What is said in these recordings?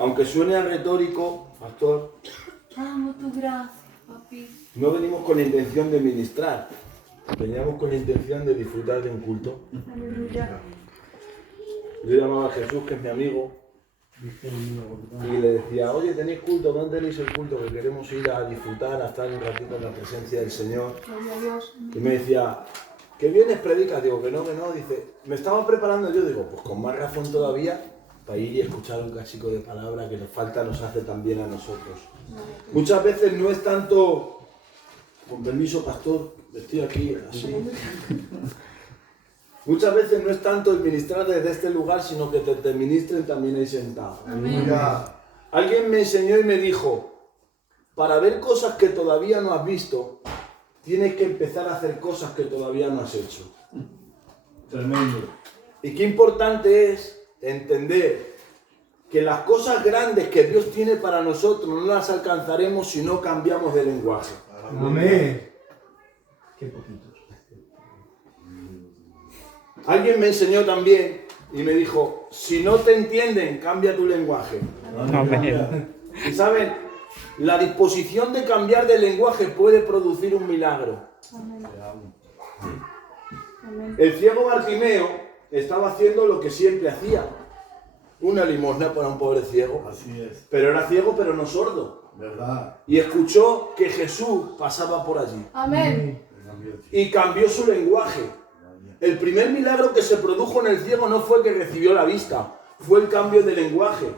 Aunque suene retórico, pastor, Amo tu gracia, papi. no venimos con la intención de ministrar, veníamos con la intención de disfrutar de un culto. Aleluya. Yo llamaba a Jesús, que es mi amigo, y le decía, oye, ¿tenéis culto? ¿Dónde tenéis el culto? Que queremos ir a disfrutar, a estar un ratito en la presencia del Señor. Gloria a Dios. Y me decía, ¿que vienes, predicas? Digo, que no, dice, me estaba preparando yo, digo, pues con más razón todavía, para ir y escuchar un cachico de palabra que nos falta, nos hace también a nosotros. Muchas veces no es tanto, con permiso, pastor, estoy aquí, así. Muchas veces no es tanto el ministrar desde este lugar, sino que te ministren también ahí sentado. Amén. Alguien me enseñó y me dijo, para ver cosas que todavía no has visto, tienes que empezar a hacer cosas que todavía no has hecho. Tremendo. Y qué importante es entender que las cosas grandes que Dios tiene para nosotros no las alcanzaremos si no cambiamos de lenguaje. Amén. Qué poquitos. Alguien me enseñó también y me dijo, si no te entienden, cambia tu lenguaje. Amén. Y saben, la disposición de cambiar de lenguaje puede producir un milagro. Amén. Amén. El ciego Bartimeo estaba haciendo lo que siempre hacía. Una limosna para un pobre ciego. Así es. Pero era ciego, pero no sordo. ¿Verdad? Y escuchó que Jesús pasaba por allí. Amén. Y cambió su lenguaje. El primer milagro que se produjo en el ciego no fue que recibió la vista, fue el cambio de lenguaje.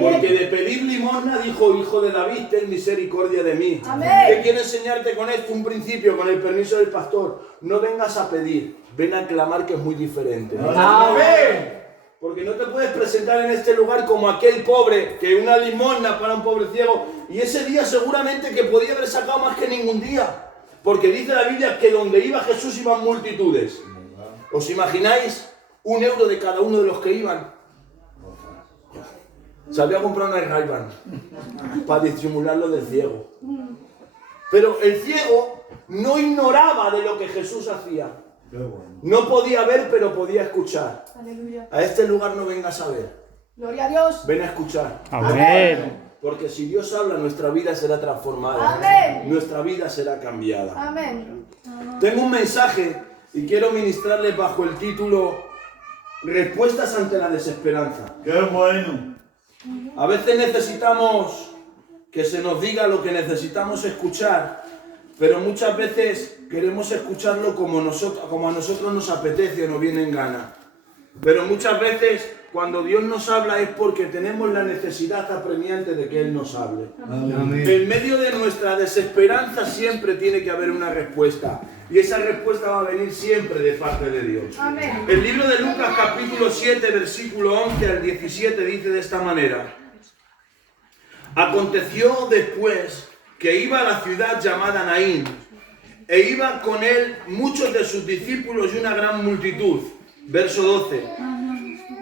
Porque de pedir limosna dijo, hijo de David, ten misericordia de mí. Amén. ¿Qué quiero enseñarte con esto? Un principio, con el permiso del pastor. No vengas a pedir, ven a clamar, que es muy diferente. Amén. Porque no te puedes presentar en este lugar como aquel pobre, que una limosna para un pobre ciego, y ese día seguramente que podía haber sacado más que ningún día. Porque dice la Biblia que donde iba Jesús iban multitudes. ¿Os imagináis? €1 de cada uno de los que iban. Se había comprado una Ray-Ban para disimularlo del ciego. Pero el ciego no ignoraba de lo que Jesús hacía. Qué bueno. No podía ver, pero podía escuchar. Aleluya. A este lugar no vengas a ver, Gloria a Dios. ven a escuchar. Amén. Porque si Dios habla, nuestra vida será transformada. Amén. Nuestra vida será cambiada. Amén. Tengo un mensaje y quiero ministrarles bajo el título Respuestas ante la desesperanza. Qué bueno. A veces necesitamos que se nos diga lo que necesitamos escuchar, pero muchas veces queremos escucharlo como a nosotros nos apetece o nos viene en gana. Pero muchas veces cuando Dios nos habla es porque tenemos la necesidad apremiante de que Él nos hable. Amén. En medio de nuestra desesperanza siempre tiene que haber una respuesta. Y esa respuesta va a venir siempre de parte de Dios. Amén. El libro de Lucas capítulo 7 versículo 11 al 17 dice de esta manera. Aconteció después que iba a la ciudad llamada Naín, e iban con él muchos de sus discípulos y una gran multitud. Verso 12.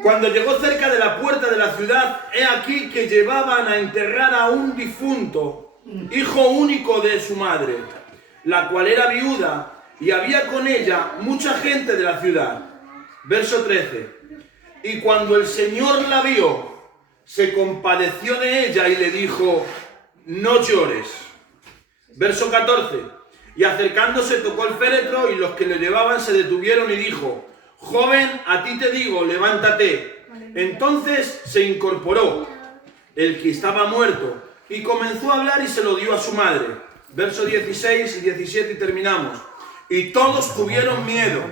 Cuando llegó cerca de la puerta de la ciudad, he aquí que llevaban a enterrar a un difunto, hijo único de su madre, la cual era viuda, y había con ella mucha gente de la ciudad. Verso 13. Y cuando el Señor la vio, se compadeció de ella y le dijo, no llores. Verso 14. Y acercándose tocó el féretro, y los que le llevaban se detuvieron y dijo, joven, a ti te digo, levántate. Entonces se incorporó el que estaba muerto y comenzó a hablar y se lo dio a su madre. Verso 16 y 17 y terminamos. Y todos tuvieron miedo.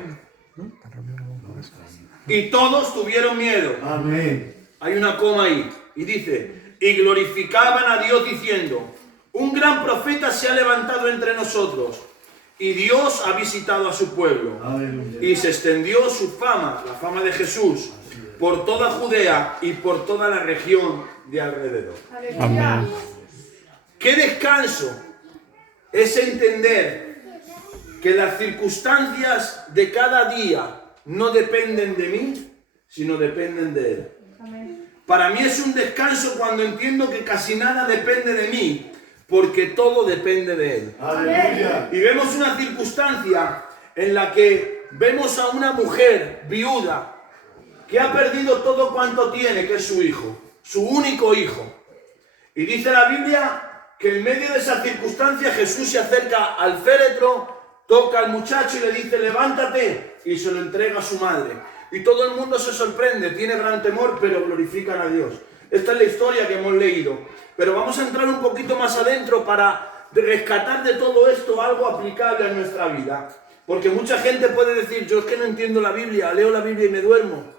Y todos tuvieron miedo. Amén. Hay una coma ahí. Y dice, y glorificaban a Dios diciendo, un gran profeta se ha levantado entre nosotros. Y Dios ha visitado a su pueblo. Aleluya. Y se extendió su fama, la fama de Jesús, por toda Judea y por toda la región de alrededor. Aleluya. Amén. ¡Qué descanso es entender que las circunstancias de cada día no dependen de mí, sino dependen de Él! Amén. Para mí es un descanso cuando entiendo que casi nada depende de mí, porque todo depende de Él. Aleluya. Y vemos una circunstancia en la que vemos a una mujer viuda que ha perdido todo cuanto tiene, que es su hijo, su único hijo. Y dice la Biblia que en medio de esa circunstancia Jesús se acerca al féretro, toca al muchacho y le dice, levántate, y se lo entrega a su madre. Y todo el mundo se sorprende, tiene gran temor, pero glorifican a Dios. Esta es la historia que hemos leído. Pero vamos a entrar un poquito más adentro para rescatar de todo esto algo aplicable a nuestra vida. Porque mucha gente puede decir, yo es que no entiendo la Biblia, leo la Biblia y me duermo.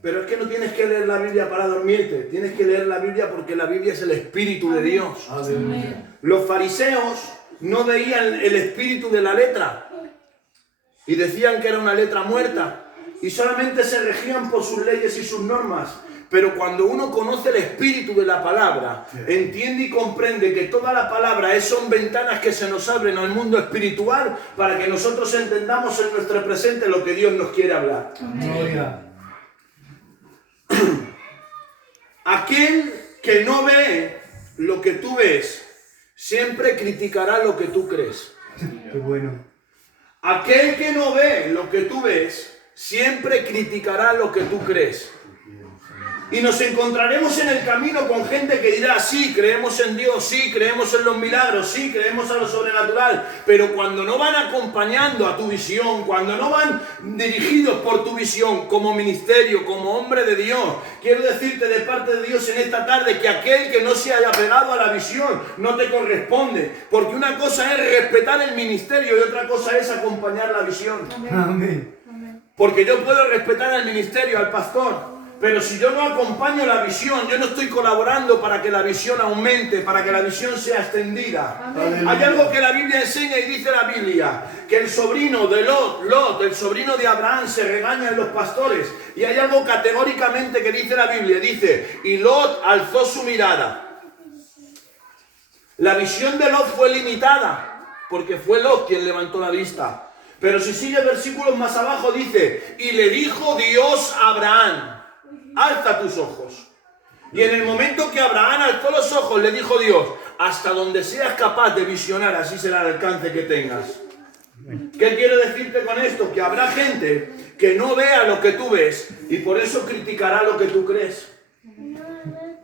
Pero es que no tienes que leer la Biblia para dormirte, tienes que leer la Biblia porque la Biblia es el Espíritu de Dios. Aleluya. Los fariseos no veían el espíritu de la letra y decían que era una letra muerta y solamente se regían por sus leyes y sus normas. Pero cuando uno conoce el espíritu de la palabra, entiende y comprende que toda la palabra son ventanas que se nos abren al mundo espiritual para que nosotros entendamos en nuestro presente lo que Dios nos quiere hablar. Gloria. Aquel que no ve lo que tú ves, siempre criticará lo que tú crees. Qué bueno. Aquel que no ve lo que tú ves, siempre criticará lo que tú crees. Y nos encontraremos en el camino con gente que dirá, sí, creemos en Dios, sí, creemos en los milagros, sí, creemos en lo sobrenatural, pero cuando no van acompañando a tu visión, cuando no van dirigidos por tu visión como ministerio, como hombre de Dios, quiero decirte de parte de Dios en esta tarde que aquel que no se haya pegado a la visión no te corresponde, porque una cosa es respetar el ministerio y otra cosa es acompañar la visión. Amén. Porque yo puedo respetar al ministerio, al pastor, pero si yo no acompaño la visión, yo no estoy colaborando para que la visión aumente, para que la visión sea extendida. Amén. Hay algo que la Biblia enseña y dice la Biblia, que el sobrino de Lot, el sobrino de Abraham, se regaña en los pastores. Y hay algo categóricamente que dice la Biblia, dice, y Lot alzó su mirada. La visión de Lot fue limitada, porque fue Lot quien levantó la vista. Pero si sigue versículos más abajo dice, y le dijo Dios a Abraham, alza tus ojos. Y en el momento que Abraham alzó los ojos, le dijo Dios, hasta donde seas capaz de visionar, así será el alcance que tengas. ¿Qué quiero decirte con esto? Que habrá gente que no vea lo que tú ves y por eso criticará lo que tú crees.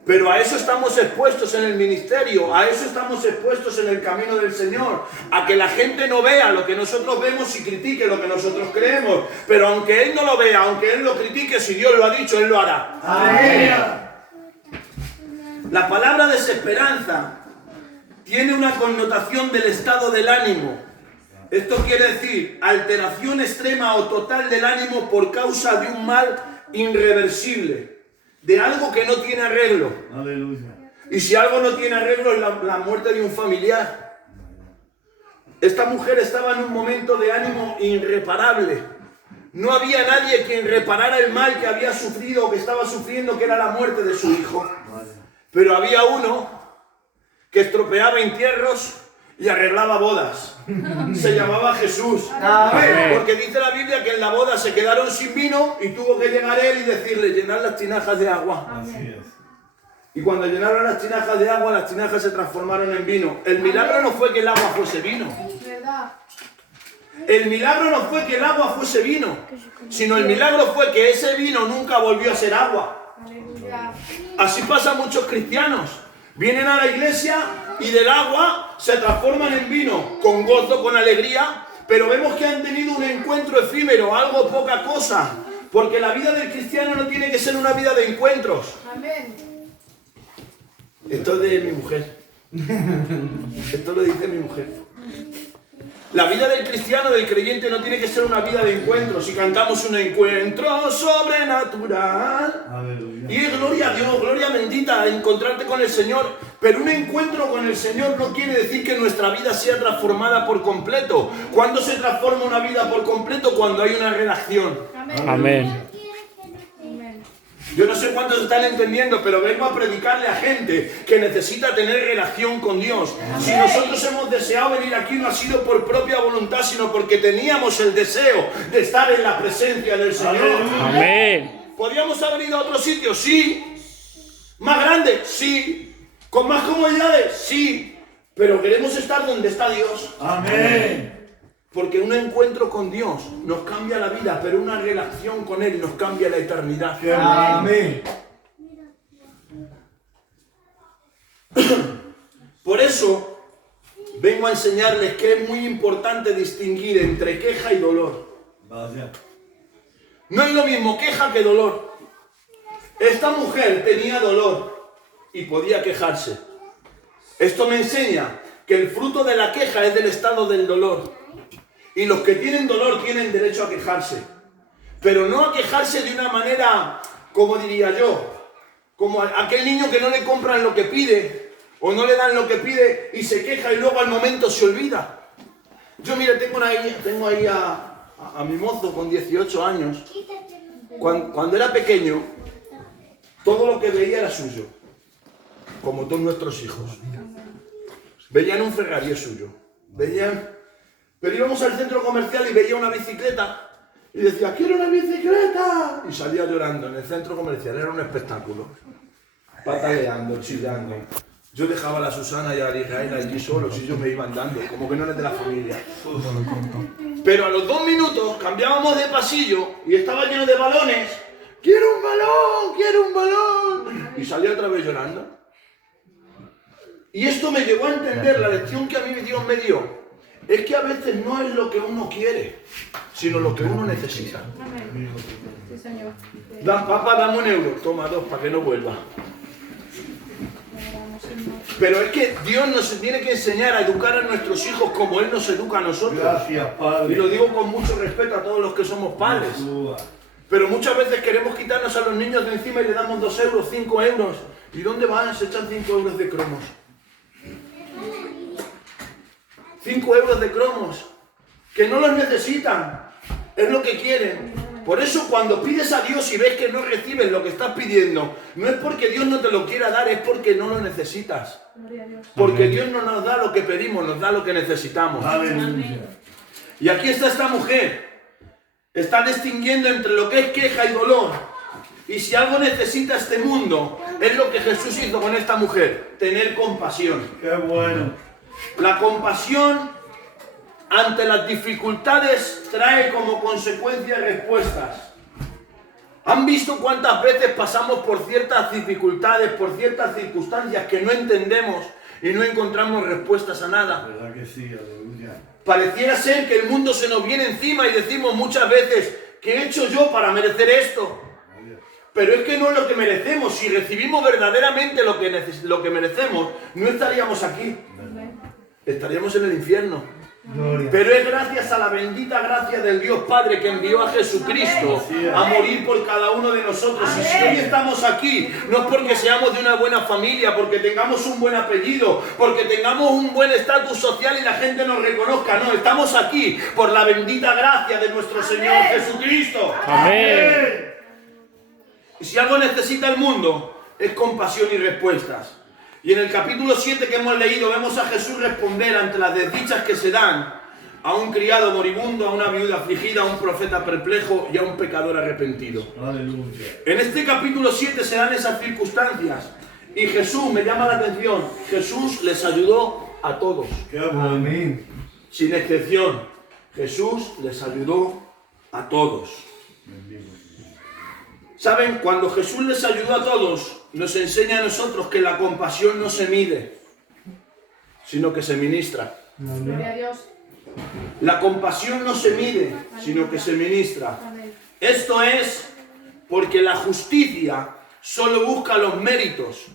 Pero a eso estamos expuestos en el ministerio, a eso estamos expuestos en el camino del Señor, a que la gente no vea lo que nosotros vemos y critique lo que nosotros creemos. Pero aunque Él no lo vea, aunque Él lo critique, si Dios lo ha dicho, Él lo hará. Amén. La palabra desesperanza tiene una connotación del estado del ánimo. Esto quiere decir alteración extrema o total del ánimo por causa de un mal irreversible. De algo que no tiene arreglo. Aleluya. Y si algo no tiene arreglo es la muerte de un familiar. Esta mujer estaba en un momento de ánimo irreparable. No había nadie quien reparara el mal que había sufrido o que estaba sufriendo, que era la muerte de su hijo. Pero había uno que estropeaba entierros y arreglaba bodas. Se llamaba Jesús. Amén. Porque dice la Biblia que en la boda se quedaron sin vino y tuvo que llegar él y decirle, llenad las tinajas de agua. Así es. Y cuando llenaron las tinajas de agua, las tinajas se transformaron en vino. El milagro no fue que el agua fuese vino. ¿Verdad? El milagro no fue que el agua fuese vino, sino el milagro fue que ese vino nunca volvió a ser agua. Aleluya. Así pasa a muchos cristianos. Vienen a la iglesia y del agua se transforman en vino, con gozo, con alegría, pero vemos que han tenido un encuentro efímero, algo poca cosa, porque la vida del cristiano no tiene que ser una vida de encuentros. Amén. Esto es de mi mujer. Esto lo dice mi mujer. La vida del cristiano, del creyente, no tiene que ser una vida de encuentros. Si cantamos un encuentro sobrenatural, Aleluya. y es gloria a Dios, gloria bendita, encontrarte con el Señor. Pero un encuentro con el Señor no quiere decir que nuestra vida sea transformada por completo. ¿Cuándo se transforma una vida por completo? Cuando hay una relación. Amén. Amén. Yo no sé cuántos están entendiendo, pero vengo a predicarle a gente que necesita tener relación con Dios. Si nosotros hemos deseado venir aquí, no ha sido por propia voluntad, sino porque teníamos el deseo de estar en la presencia del Señor. Amén. ¿Podríamos haber ido a otro sitio? Sí. ¿Más grande? Sí. ¿Con más comodidades? Sí. Pero queremos estar donde está Dios. Amén. Porque un encuentro con Dios nos cambia la vida, pero una relación con Él nos cambia la eternidad. Amén. Por eso vengo a enseñarles que es muy importante distinguir entre queja y dolor. Vaya. No es lo mismo queja que dolor. Esta mujer tenía dolor y podía quejarse. Esto me enseña que el fruto de la queja es del estado del dolor. Y los que tienen dolor tienen derecho a quejarse. Pero no a quejarse de una manera, como diría yo, como aquel niño que no le compran lo que pide o no le dan lo que pide y se queja y luego al momento se olvida. Yo, mire, tengo ahí a mi mozo con 18 años. Cuando era pequeño, todo lo que veía era suyo, como todos nuestros hijos. Veían un Ferrari, es suyo. Pero íbamos al centro comercial y veía una bicicleta y decía, ¡quiero una bicicleta! Y salía llorando en el centro comercial, era un espectáculo. Pataleando, chillando. Yo dejaba a la Susana y a Israel allí solos y yo me iba andando, como que no eres de la familia. Pero a los 2 minutos cambiábamos de pasillo y estaba lleno de balones. ¡Quiero un balón! ¡Quiero un balón! Y salía otra vez llorando. Y esto me llevó a entender la lección que a mí Dios me dio. Es que a veces no es lo que uno quiere, sino lo que uno necesita. Sí, señor. Papá, dame 1 euro. Toma 2 para que no vuelva. Pero es que Dios nos tiene que enseñar a educar a nuestros hijos como Él nos educa a nosotros. Gracias, Padre. Y lo digo con mucho respeto a todos los que somos padres. Pero muchas veces queremos quitarnos a los niños de encima y le damos 2 euros, 5 euros. ¿Y dónde van? Se echan 5 euros de cromos. 5 euros de cromos, que no los necesitan, es lo que quieren. Por eso cuando pides a Dios y ves que no recibes lo que estás pidiendo, no es porque Dios no te lo quiera dar, es porque no lo necesitas. Porque Dios no nos da lo que pedimos, nos da lo que necesitamos. Aleluya. Y aquí está esta mujer, está distinguiendo entre lo que es queja y dolor. Y si algo necesita este mundo, es lo que Jesús hizo con esta mujer, tener compasión. Qué bueno. La compasión ante las dificultades trae como consecuencia respuestas. ¿Han visto cuántas veces pasamos por ciertas dificultades, por ciertas circunstancias que no entendemos y no encontramos respuestas a nada? ¿Verdad que sí? Aleluya. Pareciera ser que el mundo se nos viene encima y decimos muchas veces, ¿qué he hecho yo para merecer esto? Pero es que no es lo que merecemos. Si recibimos verdaderamente lo que merecemos, no estaríamos aquí. Estaríamos en el infierno. Gloria. Pero es gracias a la bendita gracia del Dios Padre que envió a Jesucristo a morir por cada uno de nosotros. Y si hoy estamos aquí, no es porque seamos de una buena familia, porque tengamos un buen apellido, porque tengamos un buen estatus social y la gente nos reconozca. No, estamos aquí por la bendita gracia de nuestro Señor Jesucristo. Amén. Y si algo necesita el mundo, es compasión y respuestas. Y en el capítulo 7 que hemos leído, vemos a Jesús responder ante las desdichas que se dan a un criado moribundo, a una viuda afligida, a un profeta perplejo y a un pecador arrepentido. Aleluya. En este capítulo 7 se dan esas circunstancias. Y Jesús, me llama la atención, Jesús les ayudó a todos, Qué bueno. Amén. sin excepción. Jesús les ayudó a todos. ¿Saben? Cuando Jesús les ayudó a todos, nos enseña a nosotros que la compasión no se mide, sino que se ministra. Gloria a Dios. La compasión no se mide, sino que se ministra. Amén. Esto es porque la justicia solo busca los méritos,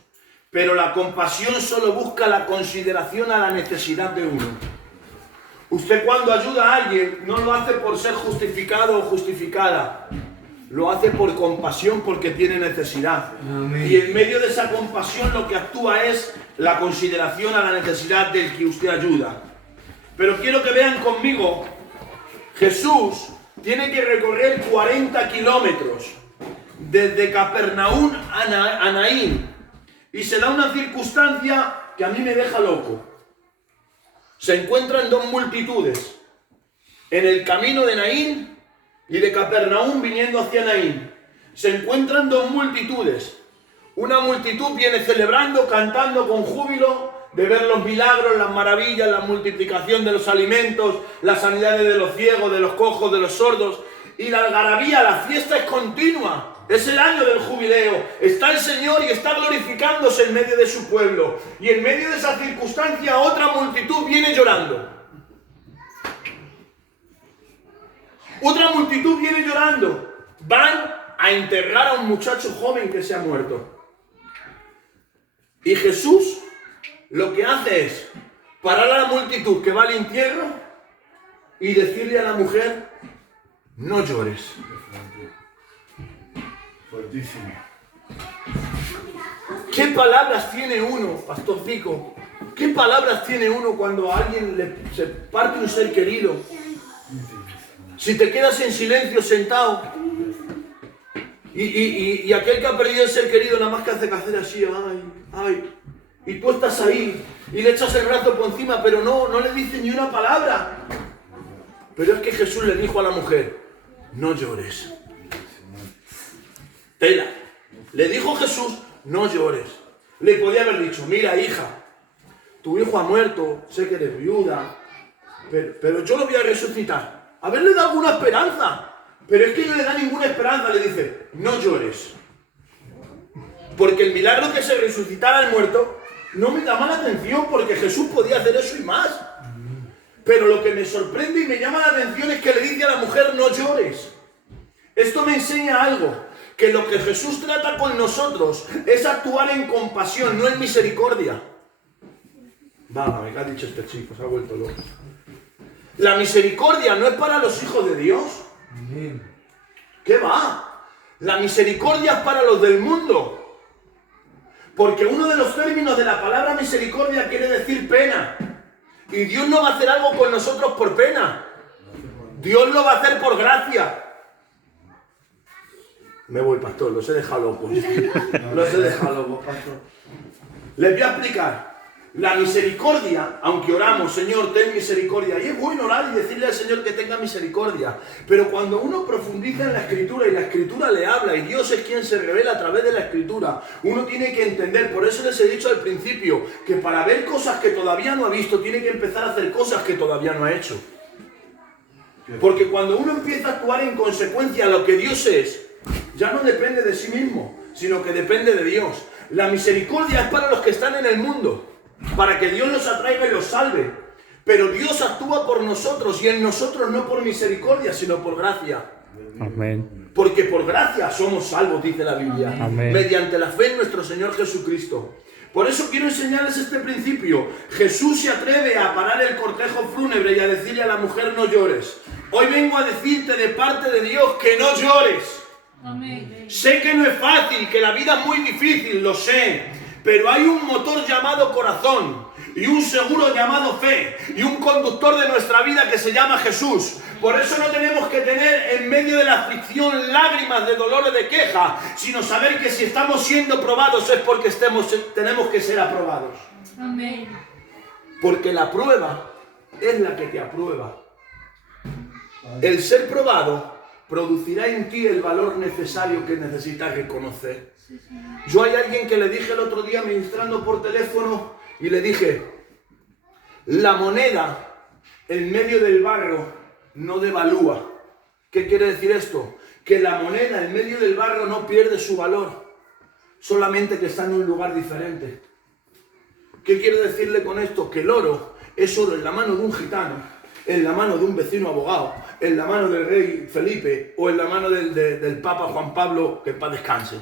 pero la compasión solo busca la consideración a la necesidad de uno. Usted cuando ayuda a alguien no lo hace por ser justificado o justificada. Lo hace por compasión porque tiene necesidad. Amén. Y en medio de esa compasión lo que actúa es la consideración a la necesidad del que usted ayuda. Pero quiero que vean conmigo, Jesús tiene que recorrer 40 kilómetros desde Capernaum a Naín. Y se da una circunstancia que a mí me deja loco. Se encuentran 2 multitudes en el camino de Naín y de Capernaum viniendo hacia Naín. Se encuentran 2 multitudes. Una multitud viene celebrando, cantando con júbilo de ver los milagros, las maravillas, la multiplicación de los alimentos, las sanidades de los ciegos, de los cojos, de los sordos. Y la algarabía, la fiesta es continua. Es el año del jubileo. Está el Señor y está glorificándose en medio de su pueblo. Y en medio de esa circunstancia otra multitud viene llorando. Otra multitud viene llorando. Van a enterrar a un muchacho joven que se ha muerto. Y Jesús lo que hace es parar a la multitud que va al entierro y decirle a la mujer: no llores. Fuertísimo. ¿Qué palabras tiene uno, Pastor Zico? ¿Qué palabras tiene uno cuando a alguien se parte un ser querido? Si te quedas en silencio sentado y aquel que ha perdido el ser querido nada más que hace así, ay, y tú estás ahí y le echas el brazo por encima, pero no le dices ni una palabra. Pero es que Jesús le dijo a la mujer: no llores. Tela. Le dijo Jesús: no llores. Le podía haber dicho: mira, hija, tu hijo ha muerto, sé que eres viuda, pero yo lo voy a resucitar. Haberle dado alguna esperanza. Pero es que no le da ninguna esperanza. Le dice: no llores. Porque el milagro que se resucitara al muerto no me llama la atención, porque Jesús podía hacer eso y más. Pero lo que me sorprende y me llama la atención es que le dice a la mujer: no llores. Esto me enseña algo, que lo que Jesús trata con nosotros es actuar en compasión, no en misericordia. Válgame, ¿qué ha dicho este chico? Se ha vuelto loco. La misericordia no es para los hijos de Dios. ¿Qué va? La misericordia es para los del mundo. Porque uno de los términos de la palabra misericordia quiere decir pena. Y Dios no va a hacer algo con nosotros por pena. Dios lo va a hacer por gracia. Me voy, pastor, los he dejado locos. Los he dejado locos, pastor. Les voy a explicar. La misericordia, aunque oramos: Señor, ten misericordia. Y es bueno orar y decirle al Señor que tenga misericordia. Pero cuando uno profundiza en la Escritura y la Escritura le habla y Dios es quien se revela a través de la Escritura, uno tiene que entender. Por eso les he dicho al principio que para ver cosas que todavía no ha visto, tiene que empezar a hacer cosas que todavía no ha hecho. Porque cuando uno empieza a actuar en consecuencia a lo que Dios es, ya no depende de sí mismo, sino que depende de Dios. La misericordia es para los que están en el mundo, para que Dios los atraiga y los salve. Pero Dios actúa por nosotros, y en nosotros no por misericordia, sino por gracia. Amén. Porque por gracia somos salvos, dice la Biblia. Amén. Mediante la fe en nuestro Señor Jesucristo. Por eso quiero enseñarles este principio. Jesús se atreve a parar el cortejo fúnebre y a decirle a la mujer: no llores. Hoy vengo a decirte de parte de Dios que no llores. Amén. Sé que no es fácil, que la vida es muy difícil, lo sé. Pero hay un motor llamado corazón, y un seguro llamado fe, y un conductor de nuestra vida que se llama Jesús. Por eso no tenemos que tener en medio de la aflicción lágrimas de dolor o de queja, sino saber que si estamos siendo probados es porque tenemos que ser aprobados. Amén. Porque la prueba es la que te aprueba. El ser probado producirá en ti el valor necesario que necesitas reconocer. Yo hay alguien que le dije el otro día ministrando por teléfono y le dije: la moneda en medio del barro no devalúa. ¿Qué quiere decir esto? Que la moneda en medio del barro no pierde su valor, solamente que está en un lugar diferente. ¿Qué quiero decirle con esto? Que el oro es oro en la mano de un gitano, en la mano de un vecino abogado, en la mano del rey Felipe o en la mano del Papa Juan Pablo, que en paz descanse.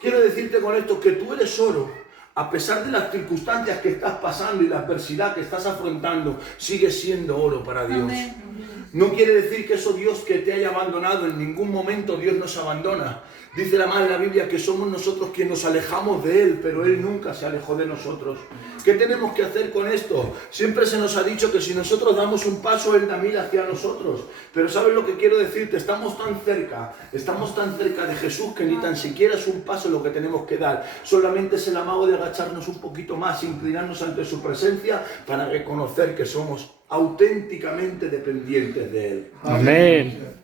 Quiero decirte con esto que tú eres oro. A pesar de las circunstancias que estás pasando y la adversidad que estás afrontando, sigues siendo oro para Dios. Amén. No quiere decir que eso Dios que te haya abandonado. En ningún momento Dios nos abandona. Dice la madre de la Biblia que somos nosotros quienes nos alejamos de Él, pero Él nunca se alejó de nosotros. ¿Qué tenemos que hacer con esto? Siempre se nos ha dicho que si nosotros damos un paso, Él da 1000 hacia nosotros. Pero ¿sabes lo que quiero decirte? Estamos tan cerca de Jesús que ni tan siquiera es un paso lo que tenemos que dar. Solamente es el amago de agacharnos un poquito más, inclinarnos ante su presencia para reconocer que somos auténticamente dependientes de Él. Amén.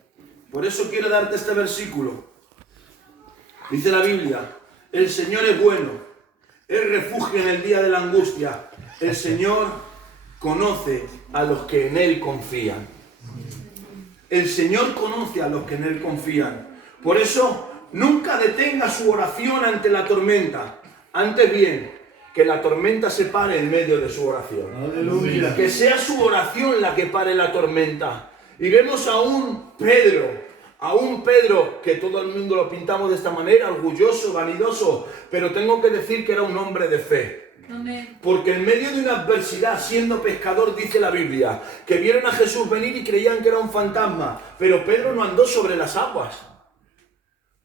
Por eso quiero darte este versículo. Dice la Biblia: el Señor es bueno es refugio en el día de la angustia. El Señor conoce a los que en Él confían. El Señor conoce a los que en Él confían. Por eso, nunca detenga su oración ante la tormenta. Antes bien, que la tormenta se pare en medio de su oración. Aleluya. Que sea su oración la que pare la tormenta. Y vemos a un Pedro que todo el mundo lo pintamos de esta manera, orgulloso, vanidoso, pero tengo que decir que era un hombre de fe. Amén. Porque en medio de una adversidad, siendo pescador, dice la Biblia, que vieron a Jesús venir y creían que era un fantasma, pero Pedro no andó sobre las aguas.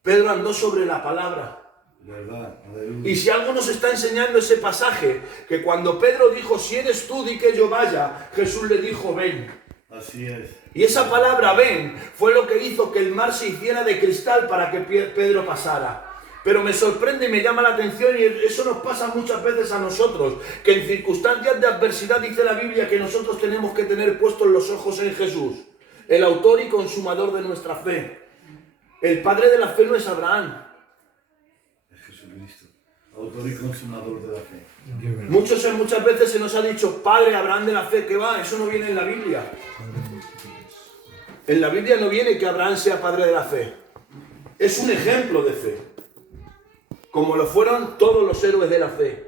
Pedro andó sobre la palabra. ¿Verdad? Aleluya. Y si algo nos está enseñando ese pasaje, que cuando Pedro dijo, si eres tú, di que yo vaya, Jesús le dijo, ven. Así es. Y esa palabra, ven, fue lo que hizo que el mar se hiciera de cristal para que Pedro pasara. Pero me sorprende y me llama la atención, y eso nos pasa muchas veces a nosotros, que en circunstancias de adversidad dice la Biblia que nosotros tenemos que tener puestos los ojos en Jesús, el autor y consumador de nuestra fe. El padre de la fe no es Abraham. Es Jesucristo, autor y consumador de la fe. Muchas veces se nos ha dicho, padre Abraham de la fe, que va, eso no viene en la Biblia. En la Biblia no viene que Abraham sea padre de la fe. Es un ejemplo de fe, como lo fueron todos los héroes de la fe.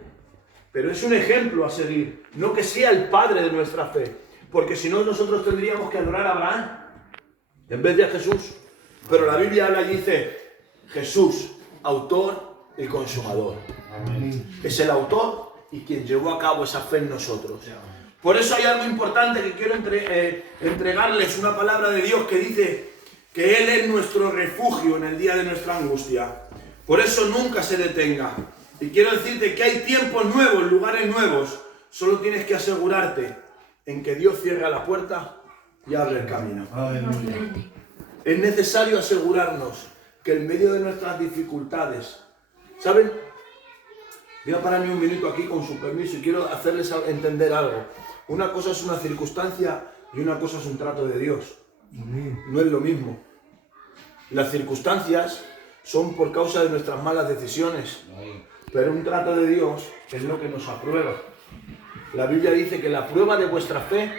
Pero es un ejemplo a seguir, no que sea el padre de nuestra fe, porque si no nosotros tendríamos que adorar a Abraham en vez de a Jesús. Pero la Biblia habla y dice, Jesús, autor y consumador. Amén. Es el autor y quien llevó a cabo esa fe en nosotros. Por eso hay algo importante que quiero entregarles, una palabra de Dios que dice que Él es nuestro refugio en el día de nuestra angustia. Por eso nunca se detenga. Y quiero decirte que hay tiempos nuevos, lugares nuevos. Solo tienes que asegurarte en que Dios cierra la puerta y abre el camino. Aleluya. Es necesario asegurarnos que en medio de nuestras dificultades, ¿saben? Voy a pararme un minuto aquí con su permiso y quiero hacerles entender algo. Una cosa es una circunstancia y una cosa es un trato de Dios. No es lo mismo. Las circunstancias son por causa de nuestras malas decisiones, pero un trato de Dios es lo que nos aprueba. La Biblia dice que la prueba de vuestra fe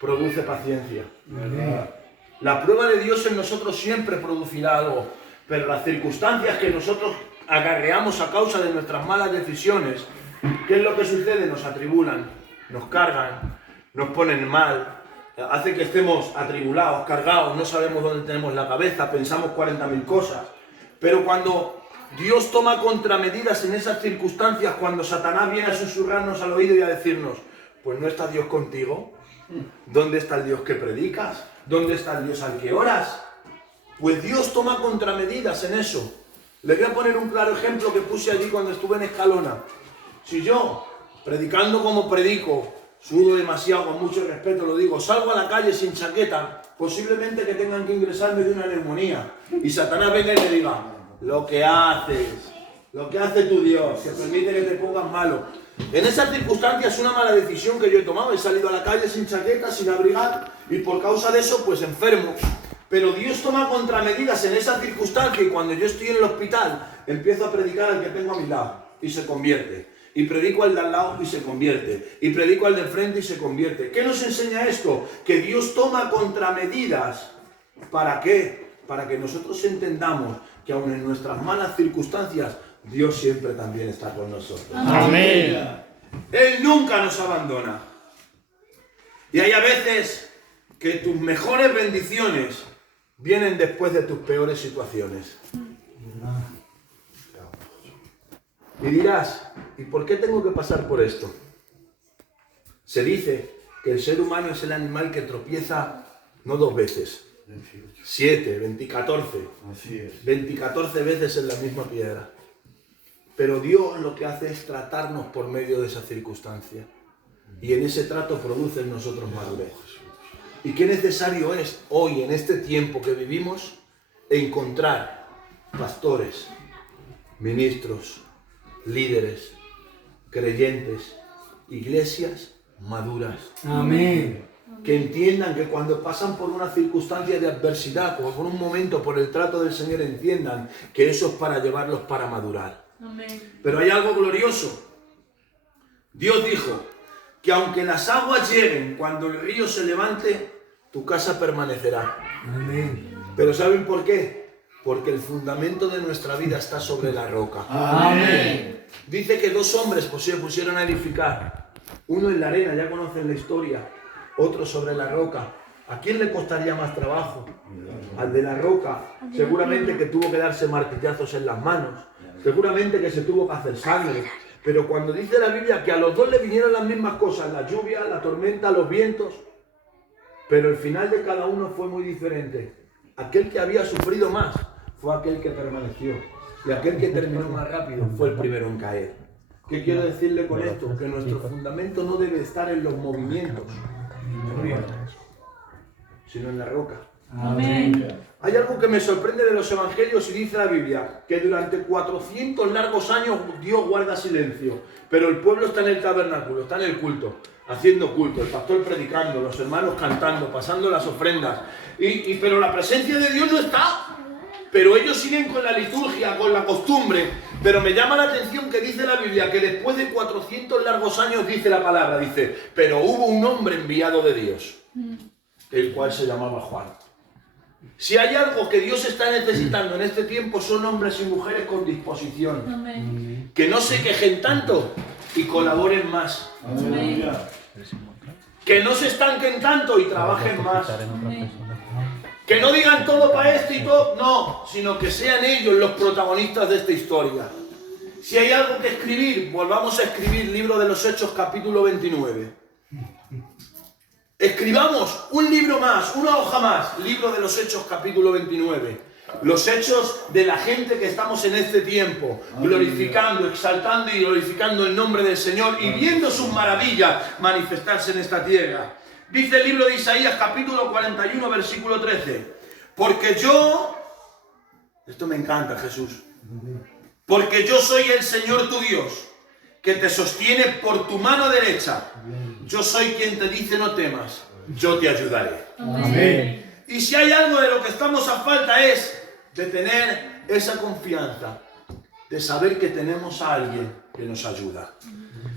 produce paciencia. ¿Verdad? La prueba de Dios en nosotros siempre producirá algo, pero las circunstancias que nosotros acarreamos a causa de nuestras malas decisiones, ¿qué es lo que sucede? Nos atribulan, nos cargan, nos ponen mal, hace que estemos atribulados, cargados, no sabemos dónde tenemos la cabeza, pensamos 40.000 cosas. Pero cuando Dios toma contramedidas en esas circunstancias, cuando Satanás viene a susurrarnos al oído y a decirnos, pues no está Dios contigo, ¿dónde está el Dios que predicas? ¿Dónde está el Dios al que oras? Pues Dios toma contramedidas en eso. Les voy a poner un claro ejemplo que puse allí cuando estuve en Escalona. Si yo, predicando como predico, sudo demasiado, con mucho respeto lo digo, salgo a la calle sin chaqueta, posiblemente que tengan que ingresarme de una neumonía. Y Satanás venga y me diga, lo que hace tu Dios, que permite que te pongas malo. En esas circunstancias es una mala decisión que yo he tomado. He salido a la calle sin chaqueta, sin abrigar, y por causa de eso, pues enfermo. Pero Dios toma contramedidas en esa circunstancia y cuando yo estoy en el hospital, empiezo a predicar al que tengo a mi lado y se convierte. Y predico al de al lado y se convierte. Y predico al de enfrente y se convierte. ¿Qué nos enseña esto? Que Dios toma contramedidas. ¿Para qué? Para que nosotros entendamos que aun en nuestras malas circunstancias, Dios siempre también está con nosotros. Amén. Él nunca nos abandona. Y hay a veces que tus mejores bendiciones vienen después de tus peores situaciones. Y dirás, ¿y por qué tengo que pasar por esto? Se dice que el ser humano es el animal que tropieza no 2 veces, 7, 14. Así es. 14 veces en la misma piedra. Pero Dios lo que hace es tratarnos por medio de esa circunstancia. Y en ese trato produce en nosotros madurez. Y qué necesario es hoy, en este tiempo que vivimos, encontrar pastores, ministros, líderes, creyentes, iglesias maduras. Amén. Que entiendan que cuando pasan por una circunstancia de adversidad o por un momento por el trato del Señor, entiendan que eso es para llevarlos para madurar. Amén. Pero hay algo glorioso. Dios dijo que aunque las aguas lleguen, cuando el río se levante, tu casa permanecerá. Amén. Pero ¿saben por qué? Porque el fundamento de nuestra vida está sobre la roca. Amén. Dice que dos hombres se pusieron a edificar. Uno en la arena, ya conocen la historia. Otro sobre la roca. ¿A quién le costaría más trabajo? Al de la roca. Seguramente que tuvo que darse martillazos en las manos. Seguramente que se tuvo que hacer sangre. Pero cuando dice la Biblia que a los dos le vinieron las mismas cosas, la lluvia, la tormenta, los vientos, pero el final de cada uno fue muy diferente. Aquel que había sufrido más fue aquel que permaneció. Y aquel que terminó más rápido fue el primero en caer. ¿Qué quiero decirle con esto? Que nuestro fundamento no debe estar en los movimientos, sino en la roca. Amén. Hay algo que me sorprende de los evangelios y dice la Biblia, que durante 400 largos años Dios guarda silencio, pero el pueblo está en el tabernáculo, está en el culto, haciendo culto, el pastor predicando, los hermanos cantando, pasando las ofrendas, pero la presencia de Dios no está. Pero ellos siguen con la liturgia, con la costumbre. Pero me llama la atención que dice la Biblia que después de 400 largos años, dice la palabra, dice, pero hubo un hombre enviado de Dios, el cual se llamaba Juan. Si hay algo que Dios está necesitando en este tiempo, son hombres y mujeres con disposición. Amén. Que no se quejen tanto y colaboren más. Amén. Que no se estanquen tanto y trabajen más. Amén. Que no digan todo para esto y todo, no, sino que sean ellos los protagonistas de esta historia. Si hay algo que escribir, volvamos a escribir Libro de los Hechos, capítulo 29. Escribamos un libro más, una hoja más, Libro de los Hechos, capítulo 29. Los hechos de la gente que estamos en este tiempo, glorificando, exaltando y glorificando el nombre del Señor y viendo sus maravillas manifestarse en esta tierra. Dice el libro de Isaías, capítulo 41, versículo 13. Porque yo, esto me encanta, Jesús, porque yo soy el Señor tu Dios, que te sostiene por tu mano derecha. Yo soy quien te dice no temas, yo te ayudaré. Amén. Y si hay algo de lo que estamos a falta es de tener esa confianza, de saber que tenemos a alguien que nos ayuda.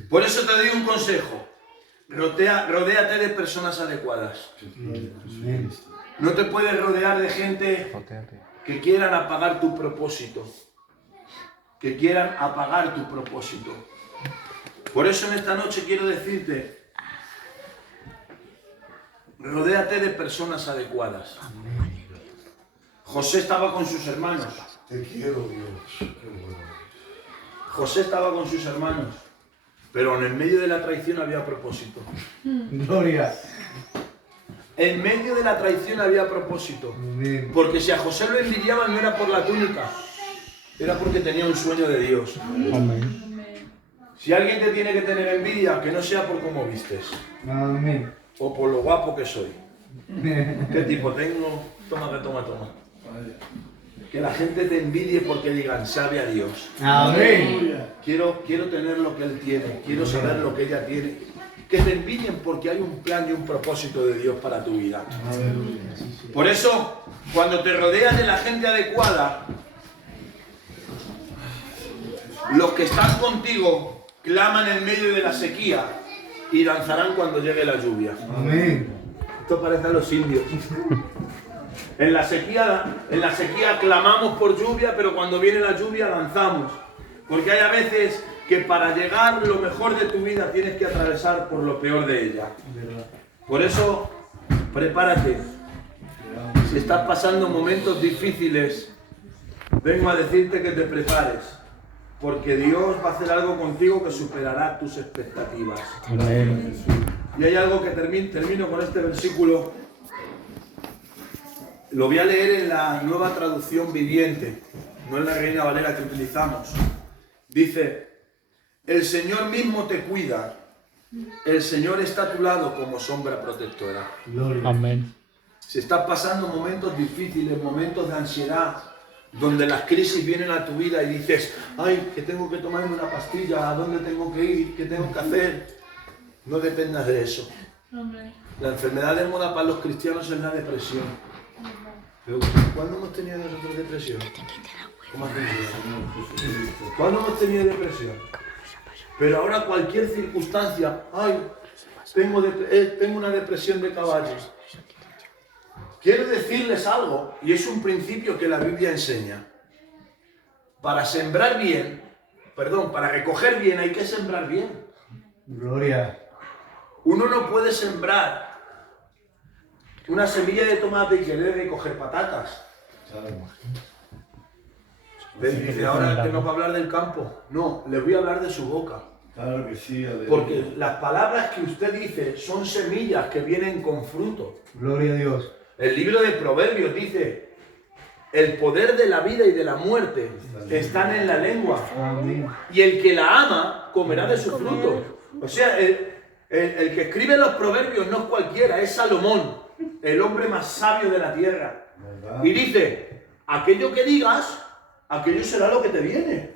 Por eso te doy un consejo. Rodéate de personas adecuadas. No te puedes rodear de gente que quieran apagar tu propósito. Que quieran apagar tu propósito. Por eso en esta noche quiero decirte, rodéate de personas adecuadas. José estaba con sus hermanos. Te quiero, Dios. Qué bueno. José estaba con sus hermanos. Pero en el medio de la traición había propósito. Gloria. En medio de la traición había propósito. Amén. Porque si a José lo envidiaban no era por la túnica, era porque tenía un sueño de Dios. Amén. Si alguien te tiene que tener envidia, que no sea por cómo vistes Amén. o por lo guapo que soy. ¿Qué tipo tengo? Toma. Que la gente te envidie porque digan, sabe a Dios. Amén. Quiero tener lo que Él tiene, quiero saber lo que ella tiene. Que te envidien porque hay un plan y un propósito de Dios para tu vida. Por eso, cuando te rodeas de la gente adecuada, los que están contigo claman en medio de la sequía y danzarán cuando llegue la lluvia. Amén. Esto parece a los indios. En la sequía clamamos por lluvia, pero cuando viene la lluvia danzamos. Porque hay a veces que para llegar lo mejor de tu vida tienes que atravesar por lo peor de ella. Por eso, prepárate. Si estás pasando momentos difíciles, vengo a decirte que te prepares. Porque Dios va a hacer algo contigo que superará tus expectativas. Amén. Y hay algo que termino con este versículo. Lo voy a leer en la Nueva Traducción Viviente, no en la Reina Valera que utilizamos. Dice, el Señor mismo te cuida, el Señor está a tu lado como sombra protectora. Gloria. Amén. Si estás pasando momentos difíciles, momentos de ansiedad, donde las crisis vienen a tu vida y dices, ay, que tengo que tomarme una pastilla, ¿a dónde tengo que ir? ¿Qué tengo que hacer? No dependas de eso. Amén. La enfermedad de moda para los cristianos es la depresión. Pero ¿cuándo hemos tenido nosotros depresión? ¿Cómo hacéis eso? Señor Jesucristo. ¿Cuándo hemos tenido depresión? Pero ahora cualquier circunstancia, ay, tengo una depresión de caballos. Quiero decirles algo, y es un principio que la Biblia enseña. Para sembrar bien, para recoger bien hay que sembrar bien. Gloria. Uno no puede sembrar una semilla de tomate y querer recoger patatas. Claro. Dice, ahora que nos va a hablar del campo. No, les voy a hablar de su boca. Claro que sí, aleluya. Porque las palabras que usted dice son semillas que vienen con fruto. Gloria a Dios. El libro de Proverbios dice, el poder de la vida y de la muerte están en la lengua. Amén. Y el que la ama comerá de su fruto. O sea, el que escribe los proverbios no es cualquiera, es Salomón, el hombre más sabio de la tierra. ¿Verdad? Y dice, aquello que digas, aquello será lo que te viene.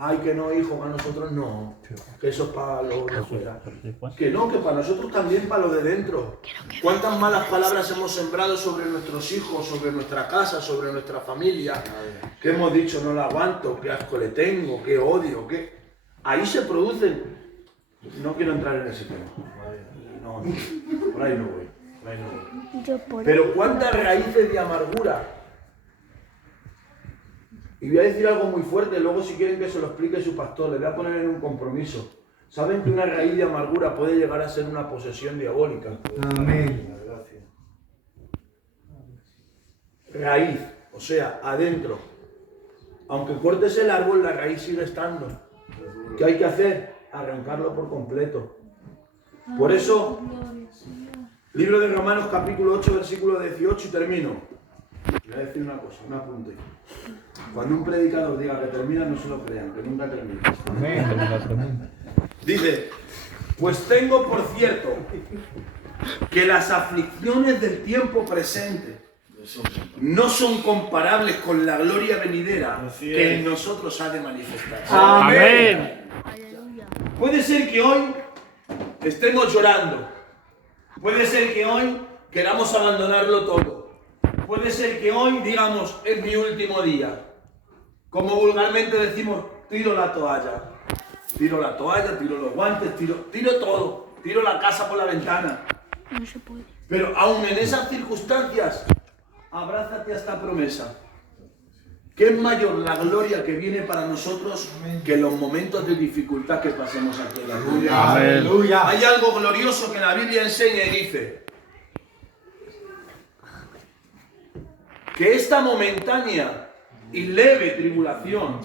Ay, que no, hijo, para nosotros no. Que eso es para lo de fuera. Que no, que para nosotros también para lo de dentro. ¿Cuántas malas palabras hemos sembrado sobre nuestros hijos, sobre nuestra casa, sobre nuestra familia? Que hemos dicho, no la aguanto, qué asco le tengo, qué odio, qué... Ahí se producen... No quiero entrar en ese tema. No, por ahí no voy. Por ahí no voy. Pero cuántas raíces de amargura. Y voy a decir algo muy fuerte, luego si quieren que se lo explique su pastor, le voy a poner en un compromiso. ¿Saben que una raíz de amargura puede llegar a ser una posesión diabólica? Amén. Gracias. Raíz, o sea, adentro. Aunque cortes el árbol, la raíz sigue estando. ¿Qué hay que hacer? Arrancarlo por completo. Por eso, libro de Romanos capítulo 8, versículo 18 y termino. Voy a decir una cosa, un apunte. Cuando un predicador diga que termina, no se lo crean, que nunca termina. Amén. Dice, pues tengo por cierto que las aflicciones del tiempo presente no son comparables con la gloria venidera Así que es. en nosotros ha de manifestarse. Amén. Puede ser que hoy estemos llorando. Puede ser que hoy queramos abandonarlo todo. Puede ser que hoy digamos, es mi último día. Como vulgarmente decimos, tiro la toalla. Tiro la toalla, tiro los guantes, tiro todo. Tiro la casa por la ventana. No se puede. Pero aún en esas circunstancias, abrázate a esta promesa. ¿Qué es mayor la gloria que viene para nosotros que los momentos de dificultad que pasemos aquí en la vida? Amén. Aleluya. Hay algo glorioso que la Biblia enseña y dice que esta momentánea y leve tribulación,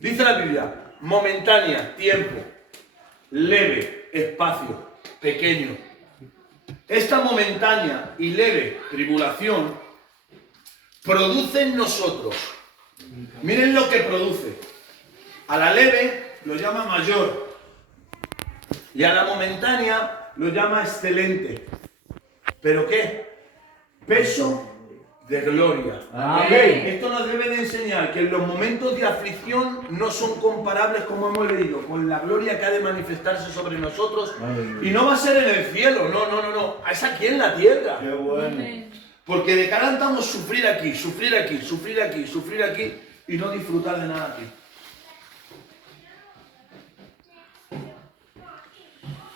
dice la Biblia, momentánea, tiempo, leve, espacio, pequeño. Esta momentánea y leve tribulación produce en nosotros, miren lo que produce, a la leve lo llama mayor y a la momentánea lo llama excelente. ¿Pero qué? Peso de gloria. Amén. Esto nos debe de enseñar que en los momentos de aflicción no son comparables, como hemos leído, con la gloria que ha de manifestarse sobre nosotros. Aleluya. Y no va a ser en el cielo, no, es aquí en la tierra. Qué bueno. Amén. Porque de cara andamos sufrir aquí, sufrir aquí, sufrir aquí, sufrir aquí y no disfrutar de nada aquí.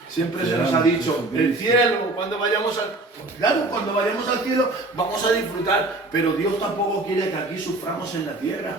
Siempre se nos ha dicho, el cielo, cuando vayamos al... Claro, cuando vayamos al cielo vamos a disfrutar, pero Dios tampoco quiere que aquí suframos en la tierra.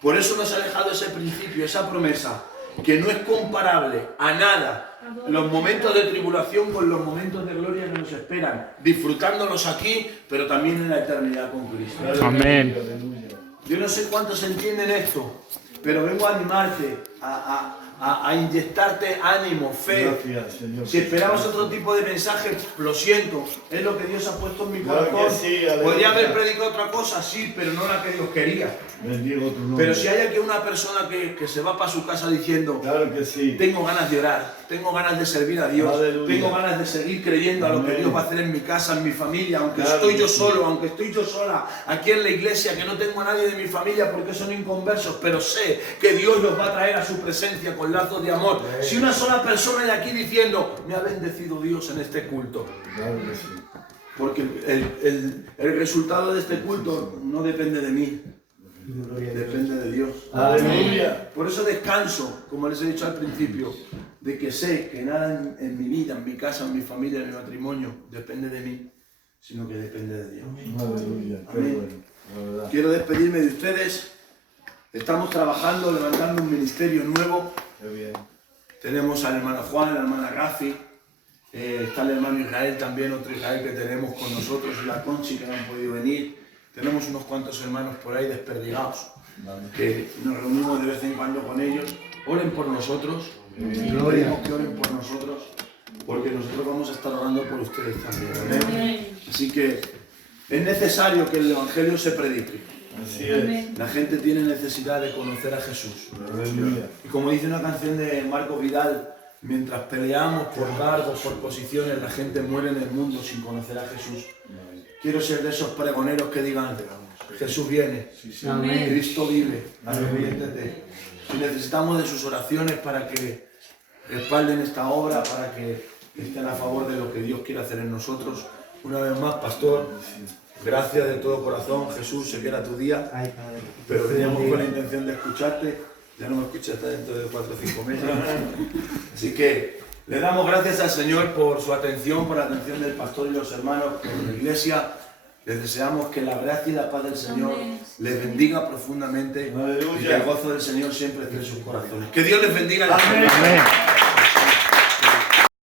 Por eso nos ha dejado ese principio, esa promesa, que no es comparable a nada los momentos de tribulación con los momentos de gloria que nos esperan, disfrutándolos aquí, pero también en la eternidad con Cristo. Amén. Aleluya. Yo no sé cuántos entienden esto, pero vengo a animarte, a inyectarte ánimo, fe. Gracias, Señor. Si esperabas otro tipo de mensaje, lo siento, es lo que Dios ha puesto en mi Claro corazón. que sí, aleluya. Podría haber predicado otra cosa, sí, pero no la que Dios quería. Bendigo tu nombre. Pero si hay aquí una persona que se va para su casa diciendo, Claro que sí. tengo ganas de orar, tengo ganas de servir a Dios, Aleluya. tengo ganas de seguir creyendo a lo que Amén. Dios va a hacer en mi casa, en mi familia, aunque Claro estoy que yo sí. solo, aunque estoy yo sola aquí en la iglesia, que no tengo a nadie de mi familia porque son inconversos, pero sé que Dios los va a traer a su presencia con lazos de amor. Si una sola persona de aquí diciendo, me ha bendecido Dios en este culto, Claro que sí. porque el resultado de este culto no depende de mí, Gloria a Dios. Depende de Dios. Aleluya. Por eso descanso, como les he dicho al principio, de que sé que nada en mi vida, en mi casa, en mi familia, en mi matrimonio, depende de mí, sino que depende de Dios. Aleluya. Qué Amén. bueno. La verdad. Quiero despedirme de ustedes. Estamos trabajando, levantando un ministerio nuevo. Qué bien. Tenemos al hermano Juan, a la hermana Rafi, está el hermano Israel también, otro Israel que tenemos con nosotros, y la Conchi, que no han podido venir. Tenemos unos cuantos hermanos por ahí desperdigados, que nos reunimos de vez en cuando con ellos. Oren por nosotros, Gloria. pedimos que oren por nosotros, porque nosotros vamos a estar orando por ustedes también. ¿Amén? Amén. Así que es necesario que el Evangelio se predique. Así es. Amén. La gente tiene necesidad de conocer a Jesús. Aleluya. Y como dice una canción de Marco Vidal, mientras peleamos por cargos, por posiciones, la gente muere en el mundo sin conocer a Jesús. Quiero ser de esos pregoneros que digan, Jesús viene, Amén. Cristo vive, arrepiéntete. Y necesitamos de sus oraciones para que respalden esta obra, para que estén a favor de lo que Dios quiere hacer en nosotros. Una vez más, pastor, gracias de todo corazón. Jesús, sé que era tu día, Ay, Padre. pero veníamos con la intención de escucharte. Ya no me escuchas hasta dentro de 4 o 5 meses. Así que le damos gracias al Señor por su atención, por la atención del pastor y los hermanos, por la iglesia. Les deseamos que la gracia y la paz del Señor les bendiga profundamente y que el gozo del Señor siempre esté en sus corazones. Que Dios les bendiga. Amén. Amén.